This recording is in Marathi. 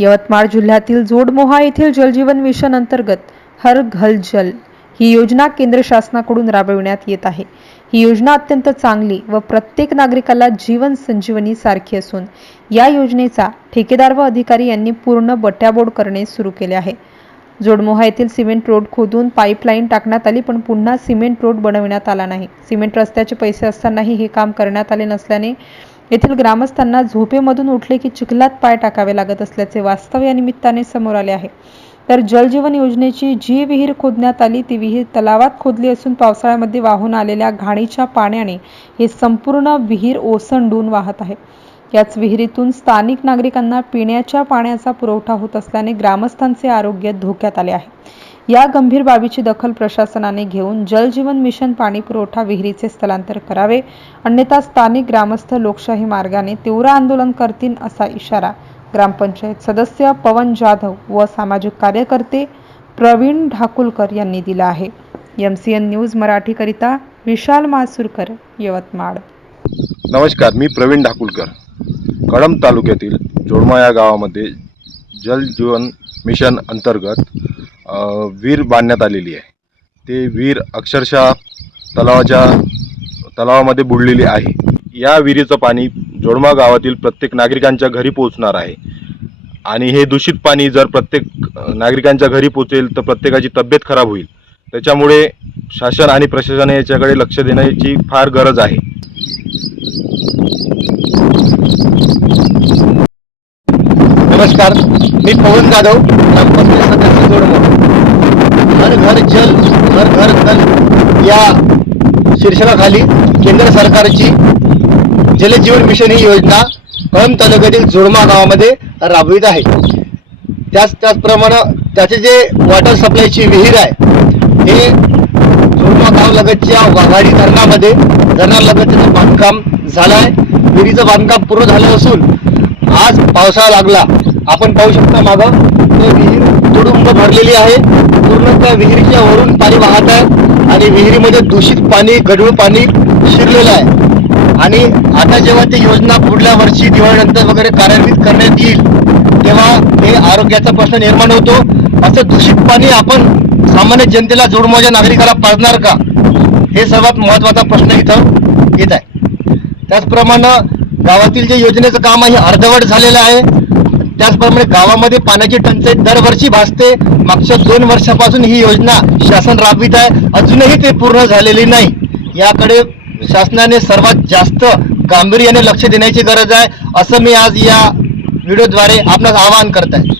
यवतमाळ जिल्ह्यातील जोडमोहा येथील जलजीवन मिशन अंतर्गत हर घर जल ही योजना केंद्र शासनाकडून राबविण्यात येत आहे। ही योजना अत्यंत चांगली व प्रत्येक नागरिकाला जीवन संजीवनी सारखी असून या योजनेचा ठेकेदार व अधिकारी यांनी पूर्ण बट्याबोळ करणे सुरू केले आहे। जोडमोहा येथील सिमेंट रोड खोदून पाईपलाईन टाकण्यात आली, पण पुन्हा सिमेंट रोड बनविण्यात आला नाही। सिमेंट रस्त्याचे पैसे असतानाही हे काम करण्यात आले नसल्याने येथील ग्रामस्थांना झोपेमधून उठले की चिखलात पाय टाकावे लागत असल्याचे वास्तव या निमित्ताने समोर आले आहे। तर जलजीवन योजनेची जी विहीर खोदण्यात आली ती विहीर तलावात खोदली असून पावसाळ्यामध्ये वाहून आलेल्या घाणीच्या पाण्याने हे संपूर्ण विहीर ओसंडून वाहत आहे। याच विहिरीतून स्थानिक नागरिकांना पिण्याच्या पाण्याचा पुरवठा होत असल्याने ग्रामस्थांचे आरोग्य धोक्यात आले आहे। या गंभीर बाबीची दखल प्रशासनाने घेऊन जलजीवन मिशन पाणी पुरवठा विहिरीचे स्थलांतर करावे, अन्यथा स्थानिक ग्रामस्थ लोकशाही मार्गाने तीव्र आंदोलन करतील असा इशारा ग्रामपंचायत सदस्य पवन जाधव व सामाजिक कार्यकर्ते प्रवीण ढाकुलकर यांनी दिला आहे। MCN न्यूज मराठी करिता विशाल मासुरकर, यवतमाळ। नमस्कार, मी प्रवीण ढाकुलकर। कळंब तालुक्यातील जोडमा या गावामध्ये जल जीवन मिशन अंतर्गत विहीर बांधण्यात आलेली आहे। ते विहीर अक्षरशः तलावामध्ये बुडलेली आहे। या विहिरीचं पाणी जोडमा गावातील प्रत्येक नागरिकांच्या घरी पोहोचणार आहे आणि हे दूषित पाणी जर प्रत्येक नागरिकांच्या घरी पोहोचेल तर प्रत्येकाची तब्येत खराब होईल। त्याच्यामुळे शासन आणि प्रशासन याच्याकडे लक्ष देण्याची फार गरज आहे। नमस्कार, मी पवन जाधव, ग्रामपंचायत सदस्य जोडमोहा। हर घर जल हर घर नल या शीर्षकाखाली केंद्र सरकारची जलजीवन मिशन ही योजना कळंब तालुक्यातील जोडमा गावामध्ये राबवित आहे। त्याचप्रमाणे त्याचे जे वॉटर सप्लायची विहीर आहे हे जोडमा गावलगतच्या वाघाडी धरणालगतचं बांधकाम झालं आहे। विहिरीचं बांधकाम पूर्ण झालं असून आज पावसाळा लागला, आपण पाहू शकता मागं ते विहीर तुडुंब भरलेली आहे। पूर्ण त्या विहिरीच्या वरून पाणी वाहत आहे आणि विहिरीमध्ये दूषित पाणी, गढूळ पाणी शिरलेलं आहे। आणि आता जेव्हा ती योजना पुढल्या वर्षी दिवाळीनंतर वगैरे कार्यान्वित करण्यात येईल तेव्हा हे आरोग्याचा प्रश्न निर्माण होतो। असं दूषित पाणी आपण सामान्य जनतेला, जोडमाच्या नागरिकाला पाजणार का, हे सर्वात महत्त्वाचा प्रश्न इथं येत आहे। त्याचप्रमाणे गावातील जे योजनेचं काम आहे अर्धवट झालेलं आहे। त्याचप्रमाणे गावामध्ये पाण्याची टंचाई दरवर्षी भासते। मागच्या 2 वर्षापासून ही योजना शासन राबवित आहे, अजूनही ते पूर्ण झालेली नाही। याकडे शासनाने सर्वात जास्त गांभीर्याने लक्ष देण्याची गरज आहे, असं मी आज या व्हिडिओद्वारे आपणास आवाहन करत आहे।